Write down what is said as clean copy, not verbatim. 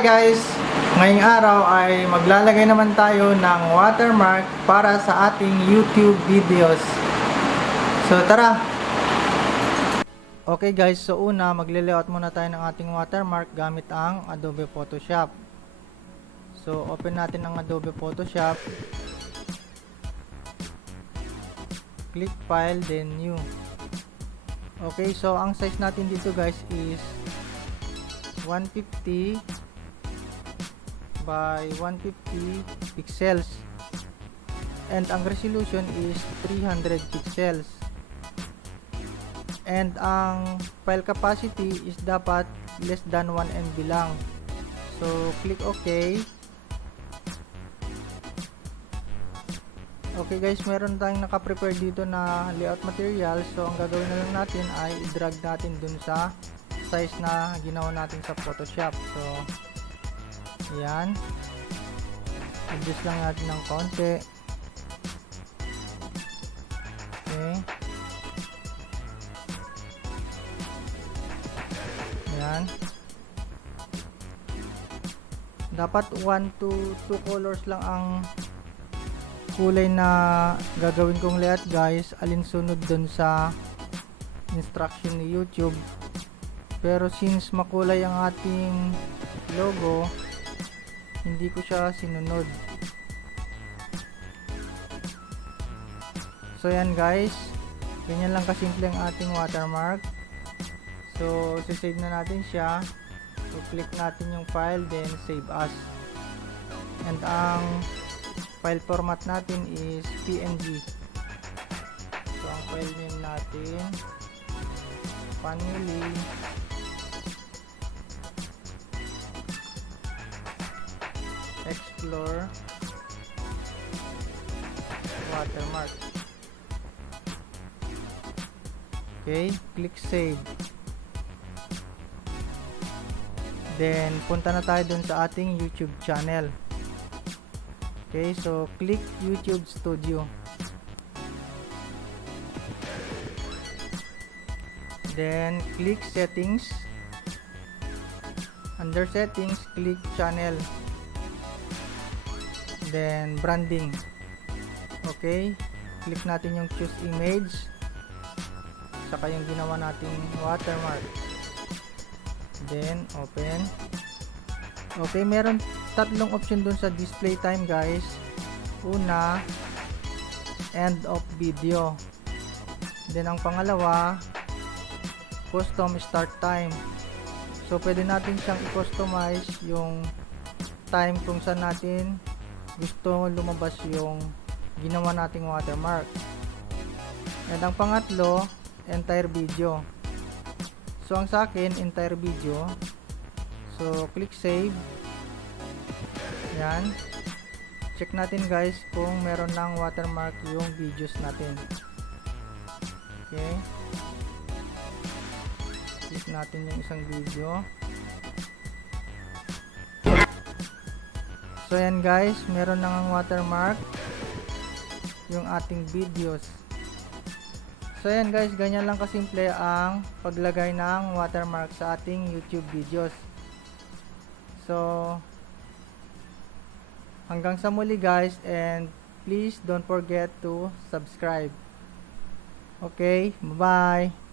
Hi guys! Ngayong araw ay maglalagay naman tayo ng watermark para sa ating YouTube videos. So tara! Okay guys, so una magle-layout muna tayo ng ating watermark gamit ang Adobe Photoshop. So open natin ang Adobe Photoshop. Click File, then New. Okay, so ang size natin dito guys is 150 by 150 pixels and ang resolution is 300 pixels and ang file capacity is dapat less than 1 MB lang. So click OK. Okay guys, meron tayong naka-prepare dito na layout material. So ang gagawin na lang natin ay i-drag natin dun sa size na ginawa natin sa Photoshop. So yan, adjust lang natin ng konti. Okay, yan, dapat 1 to 2 colors lang ang kulay na gagawin kong layout guys, alinsunod dun sa instruction ni YouTube. Pero since makulay ang ating logo, hindi ko siya sinunod. So yan guys, ganyan lang kasimple ang ating watermark. So save na natin siya. So click natin yung file, then save as. And ang file format natin is PNG. So ang file name natin, family explore watermark. Okay, click save. Then punta na tayo dun sa ating YouTube channel. Okay, so click YouTube Studio. Then click settings. Under settings, click channel. Then branding. Okay, click natin yung choose image, saka yung ginawa nating watermark, then open. Okay, meron tatlong option dun sa display time guys. Una, end of video. Then ang pangalawa, custom start time. So pwede natin siyang i-customize yung time kung saan natin gusto lumabas yung ginawa nating watermark. And ang pangatlo, entire video. So ang sa akin, entire video. So click save. Yan, check natin guys kung meron ng watermark yung videos natin. Okay, click natin yung isang video. So yan guys, meron nang watermark yung ating videos. So yan guys, ganyan lang kasimple ang paglagay ng watermark sa ating YouTube videos. So hanggang sa muli guys, and please don't forget to subscribe. Okay, bye bye.